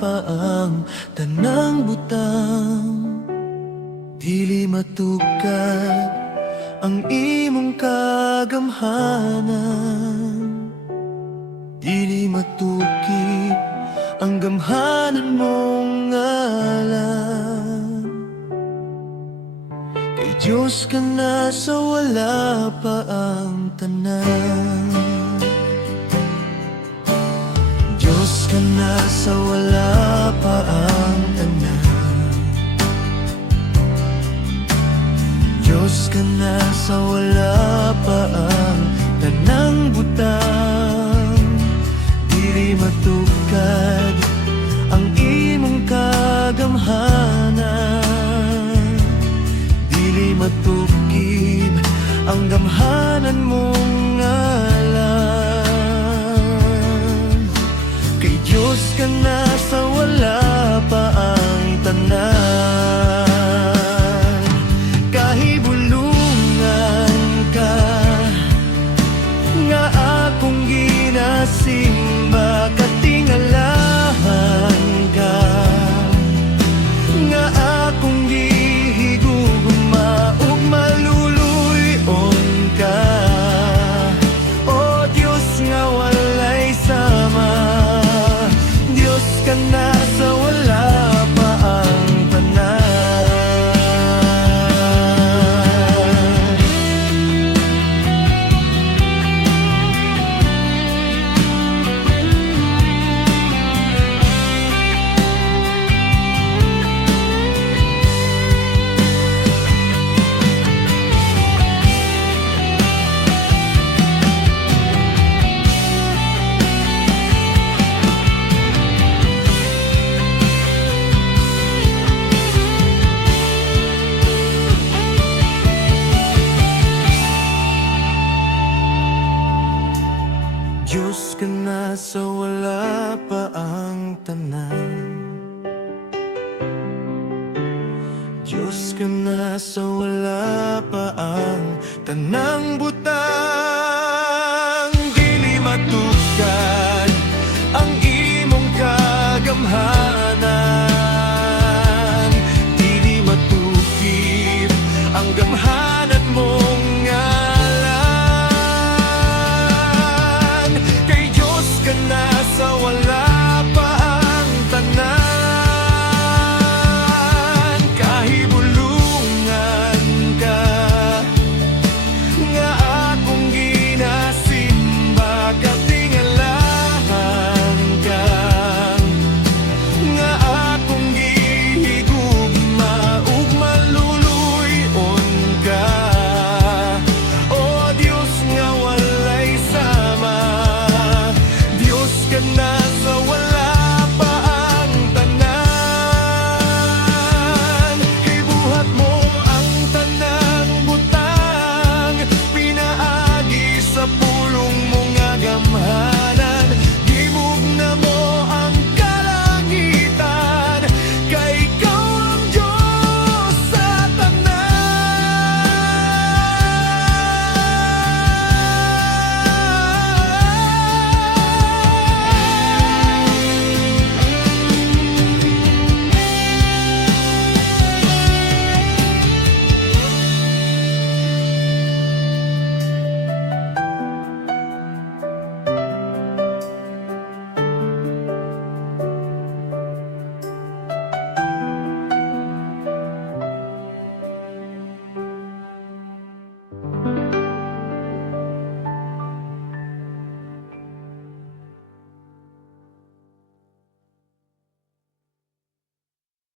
pa ang tanang butang. Dili matugkad ang imong kagamhanan, dili matukip ang gamhanan mong ngalan. Kay Diyos ka na sa wala pa ang tanan. Diyos ka na sa wala pa ang tanan. Diyos ka na sa wala pa ang tanang butang. Dili matugkad ang imong kagamhanan, dili matukib ang gamhanan mong ngalan. Kay Diyos ka na sa wala pa ang tanan. Simba katingalahan ka, nga akong gihigugma ug maluluyon ka. O Diyos nga walay sama, Diyos ka na sa wala pa ang tanan. Diyos ka na sa wala pa ang tanan. Diyos ka na sa wala pa ang tanang butang.